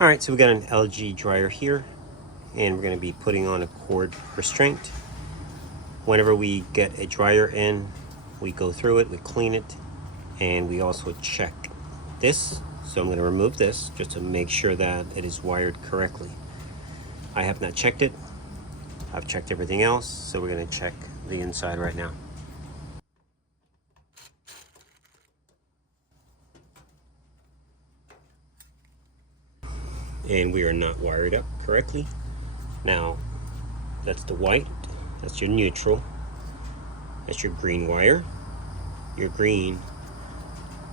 All right, so we got an LG dryer here, and we're going to be putting on a cord restraint. Whenever we get a dryer in, we go through it, we clean it, and we also check this. So I'm going to remove this just to make sure that it is wired correctly. I have not checked it. I've checked everything else, so we're going to check the inside right now. And we are not wired up correctly. Now, that's the white, that's your neutral, that's your green wire. Your green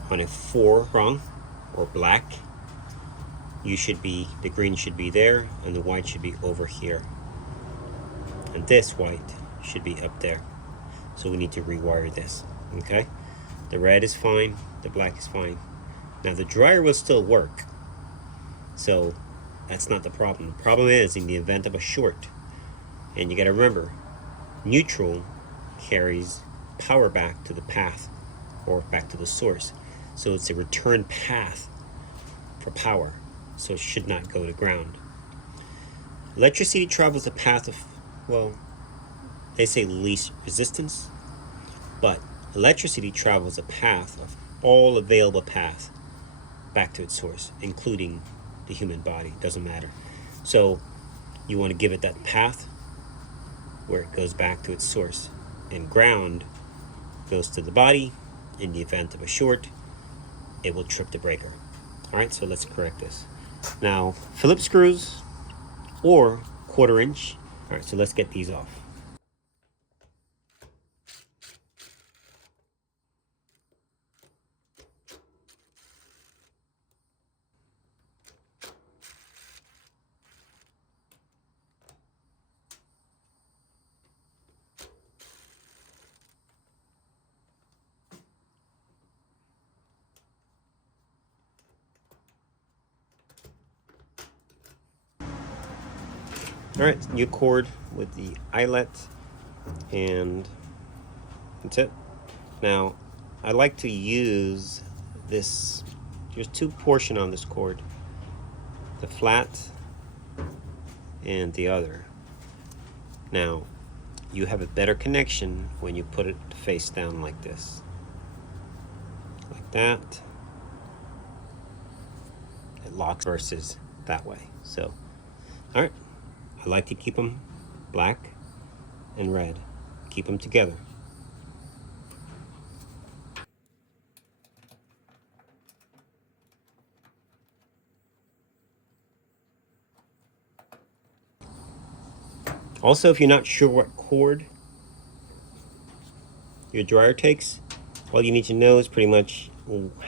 on a 4 prong or black, the green should be there and the white should be over here. And this white should be up there. So we need to rewire this, okay? The red is fine, the black is fine. Now the dryer will still work, so that's not the problem. The problem is in the event of a short, and you gotta remember, neutral carries power back to the path or back to the source. So it's a return path for power, so it should not go to ground. Electricity travels a path of, well, they say least resistance, but electricity travels a path of all available paths back to its source, including the human body. Doesn't matter. So you want to give it that path where it goes back to its source, and ground goes to the body. In the event of a short, it will trip the breaker. All right, so let's correct this. Now, Phillips screws or 1/4 inch. All right, so let's get these off. All right, new cord with the eyelet, and that's it. Now, I like to use this, there's 2 portions on this cord, the flat and the other. Now, you have a better connection when you put it face down like this. Like that. It locks versus that way. So, all right. I like to keep them black and red. Keep them together. Also, if you're not sure what cord your dryer takes, all you need to know is pretty much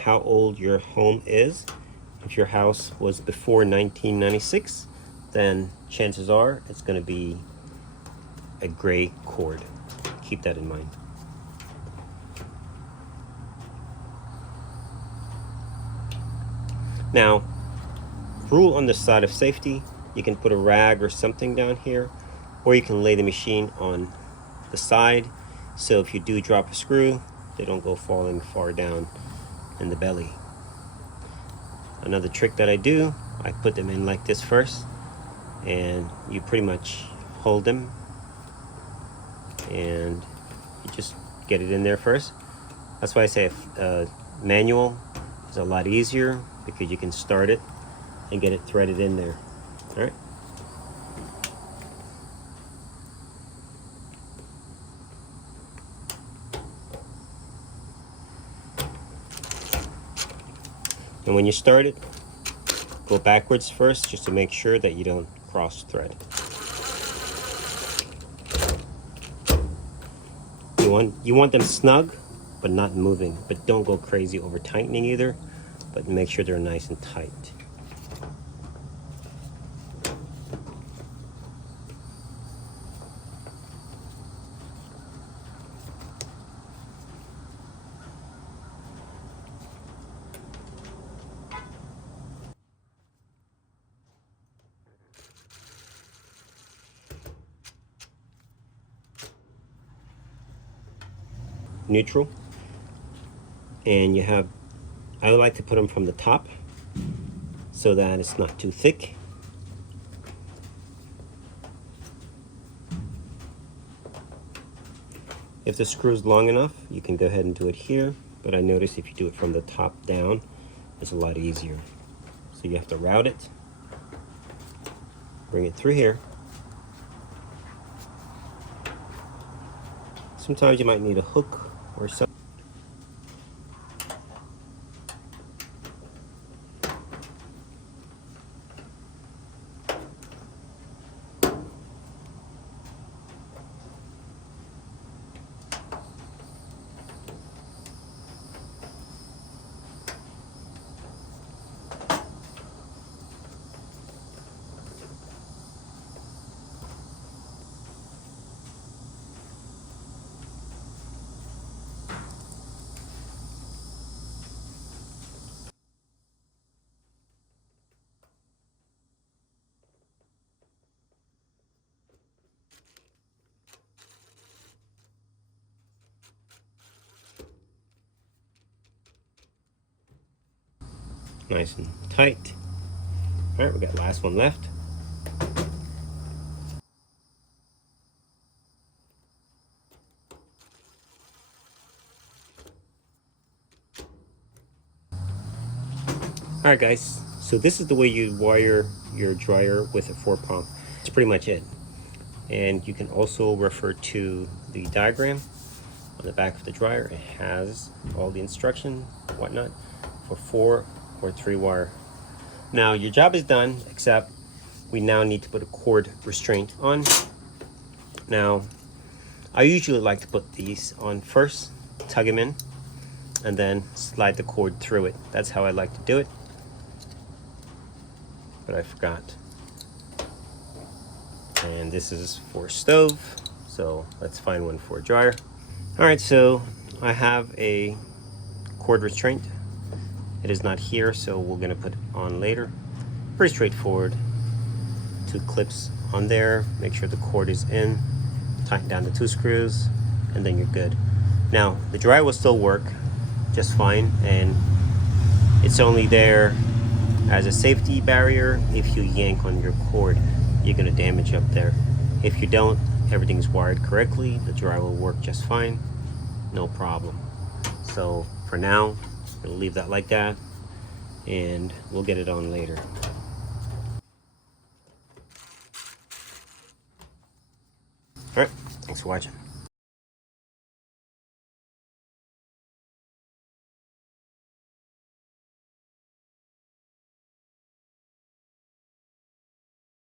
how old your home is. If your house was before 1996, then chances are it's going to be a gray cord. Keep that in mind. Now, rule on the side of safety, you can put a rag or something down here, or you can lay the machine on the side, so if you do drop a screw, they don't go falling far down in the belly. Another trick that I do, I put them in like this first, and you pretty much hold them and you just get it in there first. That's why I say manual is a lot easier, because you can start it and get it threaded in there. All right. And when you start it, go backwards first, just to make sure that you don't cross thread. You want them snug, but not moving. But don't go crazy over tightening either, but make sure they're nice and tight. Neutral, and you have, I like to put them from the top, so that it's not too thick. If the screw is long enough, you can go ahead and do it here, but I notice if you do it from the top down, it's a lot easier. So you have to route it, bring it through here. Sometimes you might need a hook or something. Nice and tight. All right, we got last one left. All right, guys, so this is the way you wire your dryer with a 4-prong. That's pretty much it. And you can also refer to the diagram on the back of the dryer. It has all the instruction, whatnot, for 4 or 3 wire. Now your job is done, except we now need to put a cord restraint on. Now I usually like to put these on first, tug them in, and then slide the cord through it. That's how I like to do it, but I forgot. And this is for a stove, so let's find one for a dryer. All right, so I have a cord restraint. It is not here, so we're gonna put it on later. Pretty straightforward. 2 clips on there, make sure the cord is in, tighten down the 2 screws, and then you're good. Now, the dryer will still work just fine, and it's only there as a safety barrier. If you yank on your cord, you're gonna damage up there. If you don't, everything's wired correctly, the dryer will work just fine, no problem. So for now, we'll leave that like that, and we'll get it on later. All right, thanks for watching.